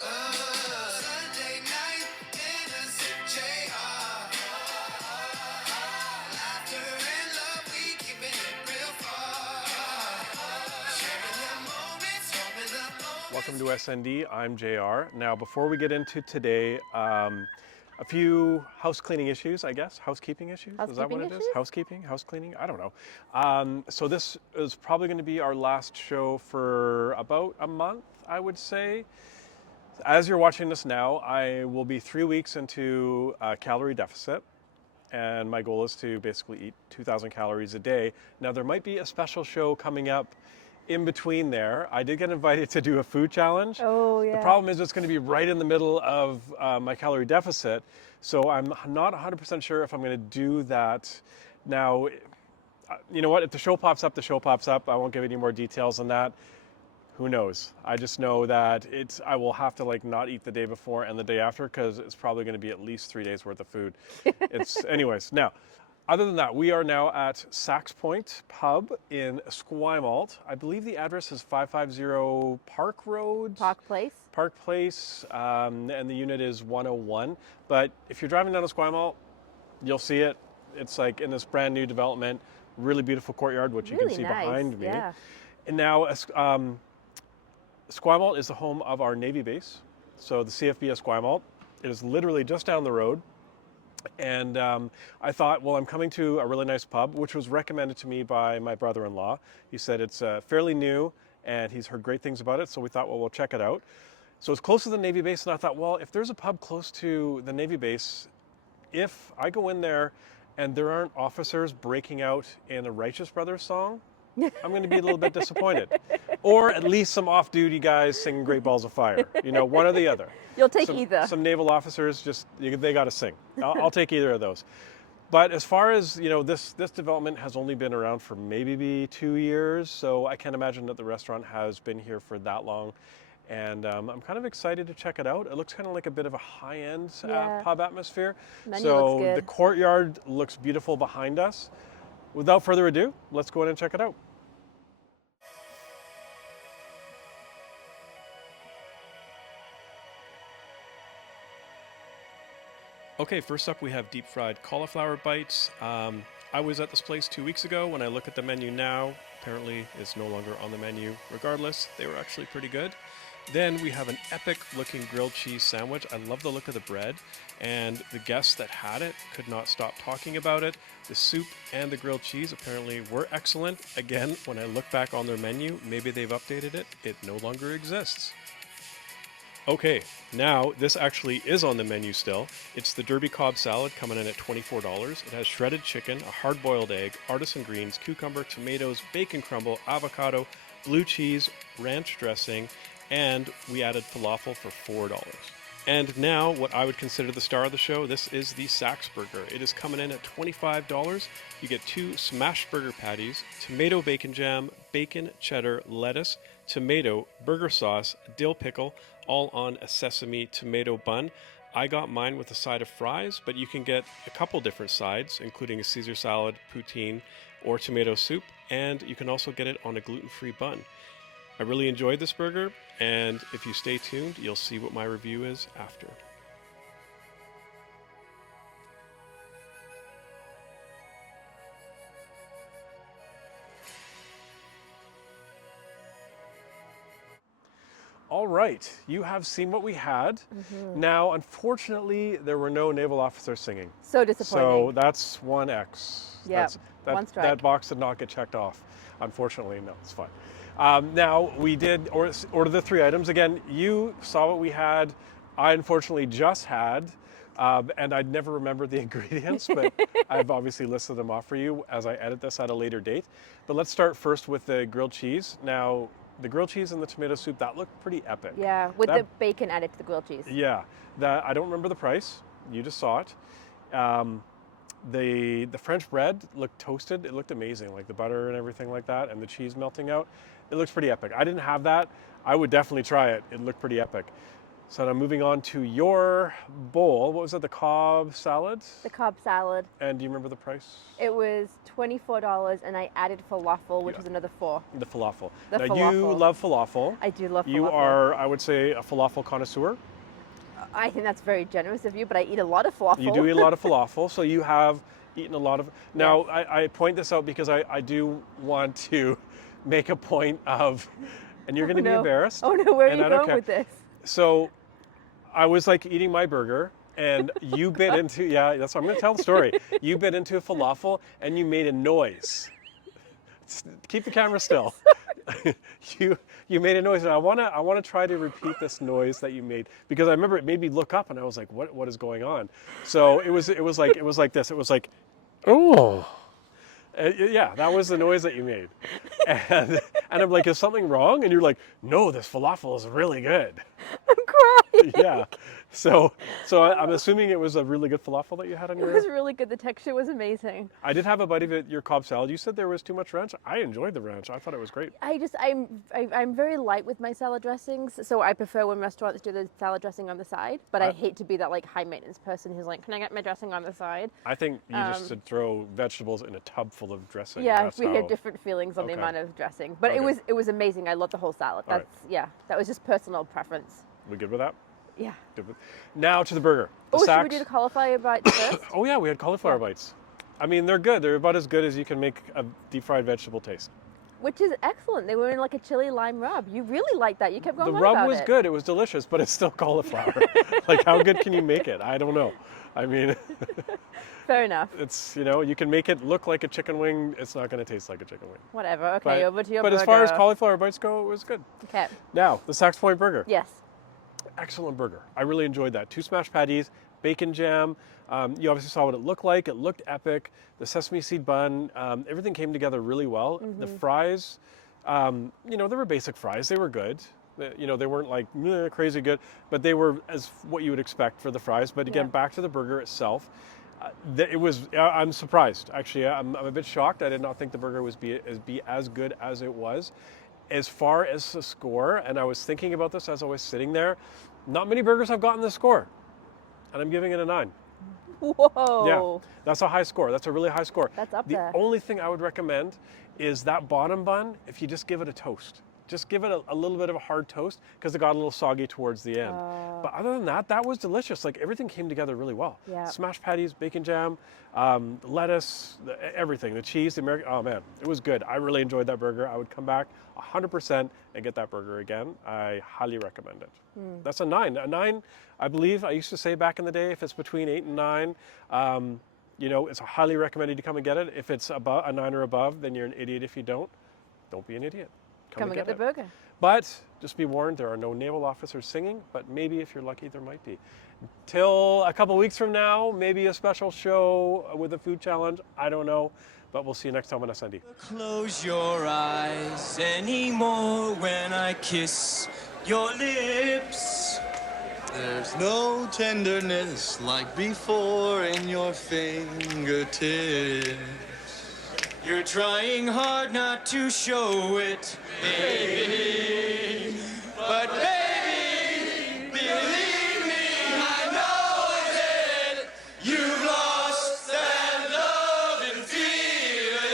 Sunday night, innocent JR. Laughter and love, we keeping it real far. Sharing the moments, hoping the moments. Welcome to SND. I'm JR. Now, before we get into today, a few house cleaning issues, I guess. Housekeeping issues? Is that what Housekeeping it is? issues? Housekeeping? House cleaning? I don't know. So this is probably going to be our last show for about a month, I would say. As you're watching this now, I will be 3 weeks into a calorie deficit, and my goal is to basically eat 2,000 calories a day. Now, there might be a special show coming up in between there. I did get invited to do a food challenge. Oh, The yeah. problem is it's going to be right in the middle of my calorie deficit, so I'm not 100% sure if I'm going to do that. Now, you know what? If the show pops up, the show pops up. I won't give any more details than that. Who knows? I just know that I will have to like not eat the day before and the day after because it's probably going to be at least 3 days worth of food. Anyways. Now, other than that, we are now at Saxe Point Pub in Esquimalt. I believe the address is 550 Park Road. Park Place. Park Place, and the unit is 101. But if you're driving down Esquimalt, you'll see it. It's like in this brand new development, really beautiful courtyard, which you can Really see nice. behind me. Yeah. And now, Esquimalt is the home of our Navy base, so the CFB Esquimalt. It is literally just down the road. And I thought, well, I'm coming to a really nice pub, which was recommended to me by my brother-in-law. He said it's fairly new, and he's heard great things about it, so we thought, well, we'll check it out. So it's close to the Navy base, and I thought, well, if there's a pub close to the Navy base, if I go in there and there aren't officers breaking out in a Righteous Brothers song, I'm going to be a little bit disappointed. Or at least some off-duty guys singing Great Balls of Fire. You know, one or the other. You'll take either. Some naval officers, they got to sing. I'll take either of those. But as far as, you know, this development has only been around for maybe 2 years, so I can't imagine that the restaurant has been here for that long. And I'm kind of excited to check it out. It looks kind of like a bit of a high-end Yeah. pub atmosphere. Menu So looks good. the courtyard looks beautiful behind us. Without further ado, let's go in and check it out. Okay, first up we have deep fried cauliflower bites. I was at this place 2 weeks ago. When I look at the menu now, apparently it's no longer on the menu. Regardless, they were actually pretty good. Then we have an epic looking grilled cheese sandwich. I love the look of the bread, and the guests that had it could not stop talking about it. The soup and the grilled cheese apparently were excellent. Again, when I look back on their menu, maybe they've updated it. It no longer exists. Okay, now this actually is on the menu still. It's the Derby Cobb salad coming in at $24. It has shredded chicken, a hard-boiled egg, artisan greens, cucumber, tomatoes, bacon crumble, avocado, blue cheese, ranch dressing, and we added falafel for $4. And now, what I would consider the star of the show, this is the Saxe burger. It is coming in at $25. You get 2 smashed burger patties, tomato bacon jam, bacon, cheddar, lettuce, tomato, burger sauce, dill pickle, all on a sesame tomato bun. I got mine with a side of fries, but you can get a couple different sides, including a Caesar salad, poutine, or tomato soup, and you can also get it on a gluten-free bun. I really enjoyed this burger, and if you stay tuned, you'll see what my review is after. All right, you have seen what we had. Now, unfortunately, there were no naval officers singing. So So disappointing. that's one X. Yeah, one strike. That box did not get checked off. Unfortunately, no, it's fine. Now, we did order the 3 items. Again, you saw what we had. I unfortunately just had, and I'd never remembered the ingredients, but I've obviously listed them off for you as I edit this at a later date. But let's start first with the grilled cheese. Now, the grilled cheese and the tomato soup, that looked pretty epic. Yeah, with That- the bacon added to the grilled cheese. Yeah, that I don't remember the price. You just saw it. The French bread looked toasted. It looked amazing, like the butter and everything like that, and the cheese melting out. It looks pretty epic. I didn't have that. I would definitely try it. It looked pretty epic. So now moving on to your bowl. What was it? The Cobb salad? The Cobb salad. And do you remember the price? It was $24, and I added falafel, which Yeah. was another $4. The falafel. The now you falafel. love falafel. I do love falafel. You are, I would say, a falafel connoisseur. I think that's very generous of you, but I eat a lot of falafel. You do eat a lot of falafel, so you have eaten a lot of. Now, Yes. I point this out because I do want to make a point of, and you're going to be embarrassed. Oh no, where are and you I don't going care. with this? So, I was like eating my burger, and you bit into, yeah, that's what I'm going to tell the story. You bit into a falafel, and you made a noise. Keep the camera still. You made a noise, and I wanna try to repeat this noise that you made, because I remember it made me look up, and I was like, what is going on? So it was like this. It was like, oh. Yeah, that was the noise that you made. And I'm like, is something wrong? And you're like, no, this falafel is really good. I'm crying. Yeah. So I'm assuming it was a really good falafel that you had on It your. was really good. The texture was amazing. I did have a bite of it, your Cobb salad. You said there was too much ranch. I enjoyed the ranch. I thought it was great. I'm very light with my salad dressings, so I prefer when restaurants do the salad dressing on the side. But I hate to be that like high maintenance person who's like, can I get my dressing on the side? I think you just should throw vegetables in a tub full of dressing. Yeah, That's we how- had different feelings on the Okay. amount of dressing, but Okay. it was amazing. I love the whole salad. All right. That was just personal preference. We good with that? Yeah. Good with. Now to the burger. The Oh, should we Saxe. do the cauliflower bites first? Oh yeah, we had cauliflower Yeah. bites. I mean, they're good. They're about as good as you can make a deep fried vegetable taste. Which is excellent. They were in like a chili lime rub. You really liked that. You kept going The on rub about was it. good. It was delicious, but it's still cauliflower. Like, how good can you make it? I don't know. I mean, Fair enough. it's, you can make it look like a chicken wing. It's not going to taste like a chicken wing. Whatever. Okay, over to your But burger. as far as cauliflower bites go, it was good. Okay. Now, the Saxe Point burger. Yes. Excellent burger. I really enjoyed that. 2 smashed patties, bacon jam. You obviously saw what it looked like. It looked epic. The sesame seed bun, everything came together really well. The fries, they were basic fries. They were good. They weren't like crazy good, but they were as what you would expect for the fries. But again, Yeah. back to the burger itself. It was. I'm surprised. Actually, I'm a bit shocked. I did not think the burger was be as good as it was. As far as the score, and I was thinking about this as I was sitting there, not many burgers have gotten the score, and I'm giving it a 9. Whoa. Yeah, that's a high score. That's a really high score. That's up the there. only thing I would recommend is that bottom bun, if you just give it a toast. Just give it a little bit of a hard toast, because it got a little soggy towards the end. But other than that, that was delicious. Like, everything came together really well. Yeah. Smashed patties, bacon jam, lettuce, everything. The cheese, the American, oh man, it was good. I really enjoyed that burger. I would come back 100% and get that burger again. I highly recommend it. That's a 9. A 9, I believe, I used to say back in the day, if it's between 8 and 9, it's highly recommended you come and get it. If it's above a 9 or above, then you're an idiot if you don't. Don't be an idiot. Come and get the it. burger. But just be warned, there are no naval officers singing, but maybe if you're lucky, there might be. Till a couple weeks from now, maybe a special show with a food challenge. I don't know, but we'll see you next time on SND. Close your eyes anymore when I kiss your lips. There's no tenderness like before in your fingertips. You're trying hard not to show it, baby.